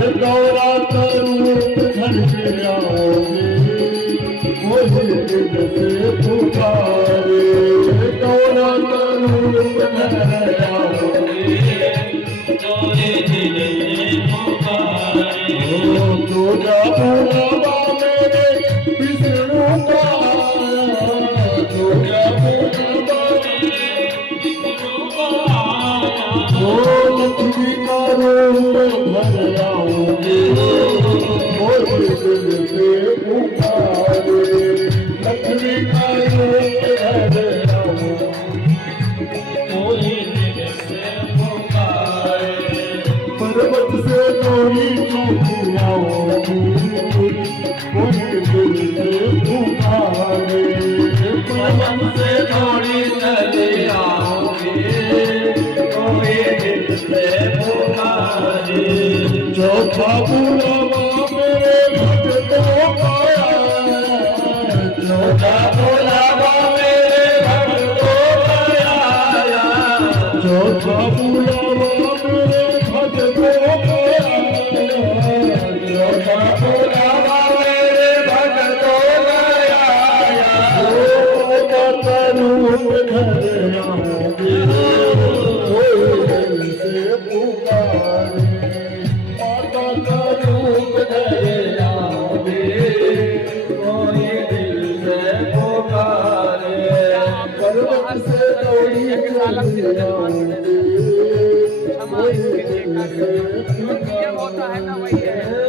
गौरा करूप घर के आओगे, वही दिल से पुकारे। गौरा करूप घर आओगे, तोरे दिल से पुकारे। तुझा बुलावा मेरे विष्णु का, तुझा बुलावा विष्णु का। लक्ष्मी का रूप घर आओगे, वही दिल से पुकारे। लक्ष्मी का रूप घर आओगे, कोई दिल से पुकारे। पर्वत से कोई चूक आओगी, वही दिल से पुकारे। पवन से थोड़ी चले आओगे, कोई दिल से पुकारे। चौथा बुलावा मेरे भक्तों का, चौथा बुलावा मेरे भक्तों का आया। चौथा बुलावा मेरे भक्तों का, चौथा बुलावा मेरे भक्तों का आया। गौरा करूप घर आओगे, वही दिल से पुकारे। माता का रूप घर आओगे, कोई दिल से पुकारे। पर्वत से दौड़ी चली आओगे, वही दिल से पुकारे।